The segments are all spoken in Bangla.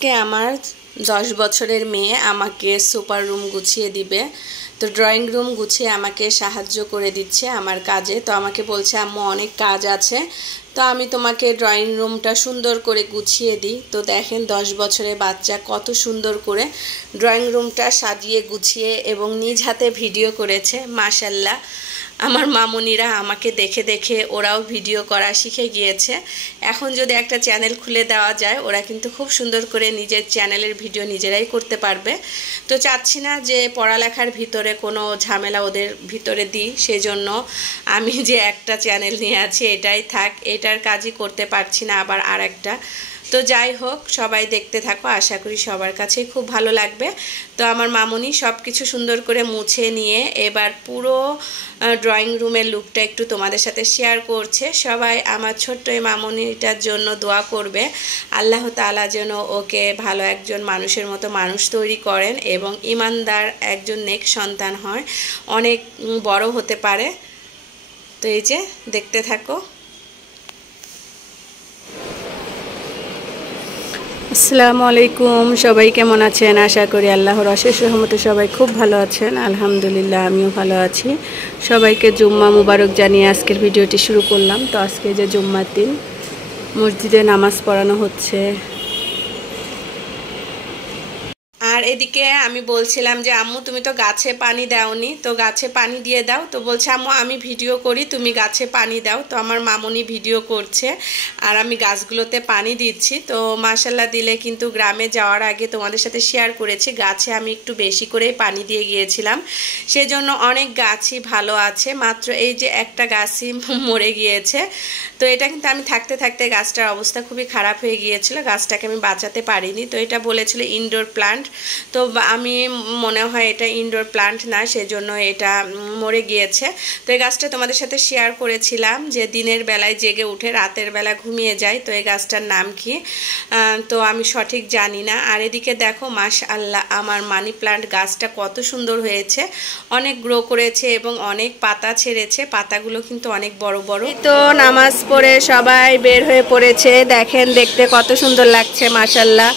আজকে আমার 10 বছরের মেয়ে আমাকে সুপার রুম গুছিয়ে দিবে। তো ড্রয়িং রুম গুছিয়ে আমাকে সাহায্য করে দিচ্ছে আমার কাজে। তো আমাকে বলছে আম্মু অনেক কাজ আছে, তো আমি তোমাকে ড্রয়িং রুমটা সুন্দর করে গুছিয়ে দিই। তো দেখেন 10 বছরের বাচ্চা কত সুন্দর করে ড্রয়িং রুমটা সাজিয়ে গুছিয়ে এবং নিজ হাতে ভিডিও করেছে। মাশাআল্লাহ, আমার মামুনিরা আমাকে দেখে দেখে ওরাও ভিডিও করা শিখে গিয়েছে। এখন যদি একটা চ্যানেল খুলে দেওয়া যায়, ওরা কিন্তু খুব সুন্দর করে নিজের চ্যানেলের ভিডিও নিজেরাই করতে পারবে। তো চাচ্ছি না যে পড়ালেখার ভিতরে কোনো ঝামেলা ওদের ভিতরে দিই, সেজন্য আমি যে একটা চ্যানেল নিয়ে আছি এটাই থাক, এটার কাজই করতে পারছি না আবার আর একটা। তো যাই হোক, সবাই দেখতে থাকো, আশা করি সবার কাছেই খুব ভালো লাগবে। তো আমার মামুনি সব কিছু সুন্দর করে মুছে নিয়ে এবার পুরো ড্রয়িং রুমের লুকটা একটু তোমাদের সাথে শেয়ার করছে। সবাই আমার ছোট্ট এই মামুনিটার জন্য দোয়া করবে, আল্লাহ তাআলা যেন ওকে ভালো একজন মানুষের মতো মানুষ তৈরি করেন এবং ইমানদার একজন নেক সন্তান হয়, অনেক বড় হতে পারে। তো এই যে দেখতে থাকো। আসসালামু আলাইকুম, সবাই কেমন আছেন? আশা করি আল্লাহর অশেষ রহমতে সবাই খুব ভালো আছেন। আলহামদুলিল্লাহ, আমিও ভালো আছি। সবাইকে জুম্মা মুবারক জানিয়ে আজকের ভিডিওটি শুরু করলাম। তো আজকে যে জুম্মার দিন, মসজিদে নামাজ পড়ানো হচ্ছে। আর এদিকে আমি বলছিলাম যে আম্মু তুমি তো গাছে পানি দাওনি, তো গাছে পানি দিয়ে দাও। তো বলছে আম্মু আমি ভিডিও করি, তুমি গাছে পানি দাও। তো আমার মামুনি ভিডিও করছে আর আমি গাছগুলোতে পানি দিচ্ছি। তো মাশাল্লাহ, দিলে কিন্তু গ্রামে যাওয়ার আগে তোমাদের সাথে শেয়ার করেছি, গাছে আমি একটু বেশি করেই পানি দিয়ে গিয়েছিলাম, সেজন্য অনেক গাছই ভালো আছে। মাত্র এই যে একটা গাছই মরে গিয়েছে। তো এটা কিন্তু আমি থাকতে থাকতে গাছটার অবস্থা খুবই খারাপ হয়ে গিয়েছিল, গাছটাকে আমি বাঁচাতে পারিনি। তো এটা বলেছিল ইনডোর প্লান্ট, তো আমি মনে হয় এটা ইনডোর প্লান্ট না, সেজন্য এটা মরে গিয়েছে। তো এই গাছটা তোমাদের সাথে শেয়ার করেছিলাম যে দিনের বেলায় জেগে উঠে রাতের বেলা ঘুমিয়ে যায়। তো এই গাছটার নাম কি তো আমি সঠিক জানি না। আর এদিকে দেখো মাশাআল্লাহ, আমার মানি প্লান্ট গাছটা কত সুন্দর হয়েছে, অনেক গ্রো করেছে এবং অনেক পাতা ছেড়েছে, পাতাগুলো কিন্তু অনেক বড় বড়। তো নামাজ পড়ে সবাই বের হয়ে পড়েছে, দেখেন দেখতে কত সুন্দর লাগছে মাশাআল্লাহ।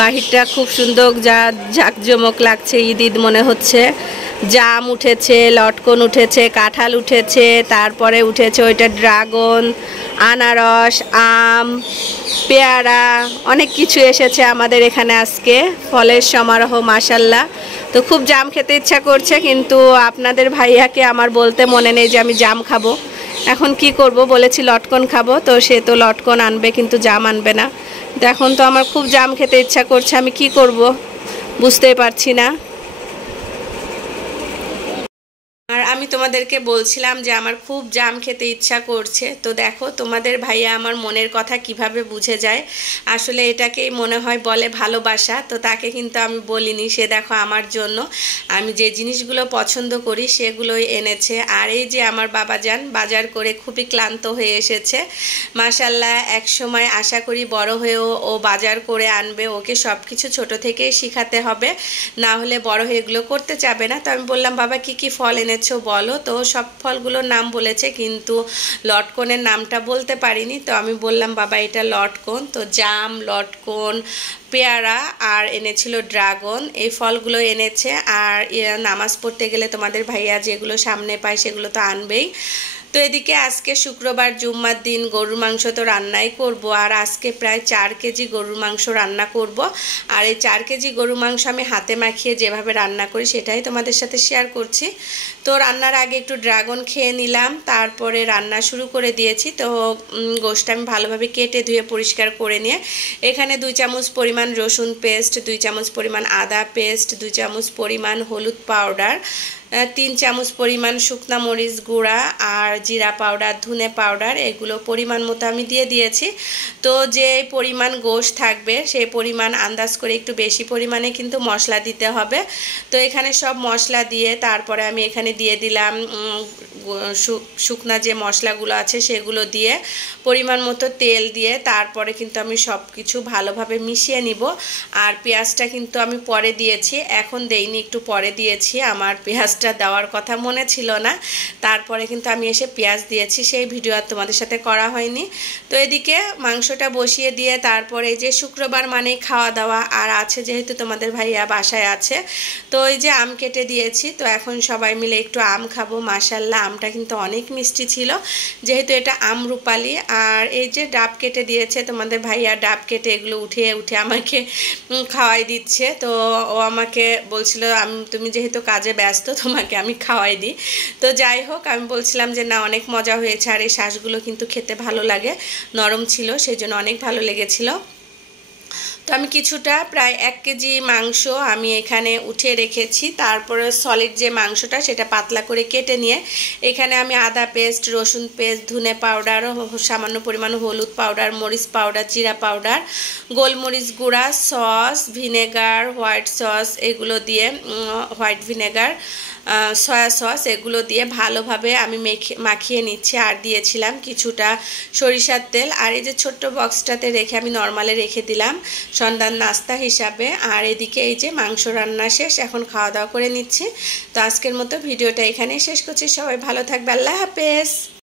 বাহিরটা খুব সুন্দর, যা জাঁকজমক লাগছে, ঈদ ঈদ মনে হচ্ছে। জাম উঠেছে, লটকন উঠেছে, কাঁঠাল উঠেছে, তারপরে উঠেছে ওইটা ড্রাগন, আনারস, আম, পেয়ারা, অনেক কিছু এসেছে আমাদের এখানে আজকে, ফলের সমারোহ মাশাল্লাহ। তো খুব জাম খেতে ইচ্ছা করছে, কিন্তু আপনাদের ভাইয়াকে আমার বলতে মনে নেই যে আমি জাম খাবো। এখন কি করব, বলেছি লটকন খাবো, তো সে তো লটকন আনবে কিন্তু জাম আনবে না। তো এখন তো আমার খুব জাম খেতে ইচ্ছা করছে, আমি কি করব বুঝতেই পারছি না। আর আমি তোমাদেরকে বলছিলাম যে আমার খুব জাম খেতে ইচ্ছা করছে। তো দেখো তোমাদের ভাইয়া আমার মনের কথা কিভাবে বুঝে যায়, আসলে এটাকেই মনে হয় বলে ভালোবাসা। তো তাকে কিন্তু আমি বলিনি, সে দেখো আমার জন্য আমি যে জিনিসগুলো পছন্দ করি সেগুলোই এনেছে। আর এই যে আমার বাবাজান বাজার করে খুবই ক্লান্ত হয়ে এসেছে মাশাল্লাহ। এক সময় আশা করি বড় হয়েও ও বাজার করে আনবে, ওকে সব কিছু ছোটো থেকেই শিখাতে হবে, না হলে বড় হয়ে এগুলো করতে চাবে না। তো আমি বললাম বাবা কি কি ফল এনেছো বলো। তো সব ফলগুলোর নাম বলেছে, কিন্তু লটকনের নামটা বলতে পারিনি। তো আমি বললাম বাবা এটা লটকন। তো জাম, লটকন, পেয়ারা আর এনেছিল ড্রাগন, এই ফলগুলো এনেছে। আর নামাজ পড়তে গেলে তোমাদের ভাইয়া যেগুলো সামনে পায় সেগুলো তো আনবেই। তো এদিকে আজকে শুক্রবার জুম্মার দিন গরুর মাংস তো রান্নাই করব। আর আজকে প্রায় 4 কেজি গরুর মাংস রান্না করব। আর এই 4 কেজি গরুর মাংস আমি হাতে মাখিয়ে যেভাবে রান্না করি সেটাই তোমাদের সাথে শেয়ার করছি। তো রান্নার আগে একটু ড্রাগন খেয়ে নিলাম, তারপরে রান্না শুরু করে দিয়েছি। তো গোশটা আমি ভালোভাবে কেটে ধুয়ে পরিষ্কার করে নিয়ে এখানে 2 চামচ পরিমাণ রসুন পেস্ট, 2 চামচ পরিমাণ আদা পেস্ট, 2 চামচ পরিমাণ হলুদ পাউডার, 3 চামচ পরিমাণ শুকনা মরিচ গুঁড়া আর জিরা পাউডার, ধনে পাউডার, এগুলো পরিমাণ মতো আমি দিয়ে দিয়েছি। তো যে পরিমাণ গোশ থাকবে সেই পরিমাণ আন্দাজ করে একটু বেশি পরিমাণে কিন্তু মশলা দিতে হবে। তো এখানে সব মশলা দিয়ে তারপরে আমি এখানে দিয়ে দিলাম শুকনা যে মশলাগুলো আছে সেগুলো দিয়ে পরিমাণ মতো তেল দিয়ে তারপরে কিন্তু আমি সব কিছু ভালোভাবে মিশিয়ে নিব। আর পেঁয়াজটা কিন্তু আমি পরে দিয়েছি, এখন দেইনি, একটু পরে দিয়েছি। আমার পেঁয়াজটা পেঁয়াজটা দেওয়ার কথা মনে ছিল না, তারপরে কিন্তু আমি এসে পেঁয়াজ দিয়েছি, সেই ভিডিও আর তোমাদের সাথে করা হয়নি। তো এদিকে মাংসটা বসিয়ে দিয়ে তারপরে যে শুক্রবার মানেই খাওয়া দাওয়া, আর আছে যেহেতু তোমাদের ভাইয়া বাসায় আছে, তো এই যে আম কেটে দিয়েছি। তো এখন সবাই মিলে একটু আম খাবো। মাশাল্লাহ আমটা কিন্তু অনেক মিষ্টি ছিল, যেহেতু এটা আমরুপালি। আর এই যে ডাব কেটে দিয়েছে তোমাদের ভাইয়া, ডাব কেটে এগুলো উঠিয়ে উঠে আমাকে খাওয়াই দিচ্ছে। তো ও আমাকে বলছিল তুমি যেহেতু কাজে ব্যস্ত তোমাকে আমি খাওয়াই দিই। তো যাই হোক, আমি বলছিলাম যে না অনেক মজা হয়েছে, আর এই শাঁসগুলো কিন্তু খেতে ভালো লাগে, নরম ছিল, সেই জন্য অনেক ভালো লেগেছিল। তো আমি কিছুটা প্রায় 1 কেজি মাংস আমি এখানে উঠিয়ে রেখেছি। তারপরে সলিড যে মাংসটা সেটা পাতলা করে কেটে নিয়ে এখানে আমি আদা পেস্ট, রসুন পেস্ট, ধনে পাউডার, সামান্য পরিমাণ হলুদ পাউডার, মরিচ পাউডার, জিরা পাউডার, গোলমরিচ গুঁড়া, সস, ভিনেগার, হোয়াইট সস এগুলো দিয়ে, হোয়াইট ভিনেগার, সয়া সস এগুলো দিয়ে ভালোভাবে আমি মাখিয়ে নিচ্ছি। আর দিয়েছিলাম কিছুটা সরিষার তেল। আর এই যে ছোট্ট বক্সটাতে রেখে আমি নর্মালে রেখে দিলাম সন্ধ্যার নাস্তা হিসাবে। আর এদিকে এই যে মাংস রান্না শেষ, এখন খাওয়া দাওয়া করে নিচ্ছি। তো আজকের মতো ভিডিওটা এখানেই শেষ করছি। সবাই ভালো থাকবে, আল্লাহ হাফেজ।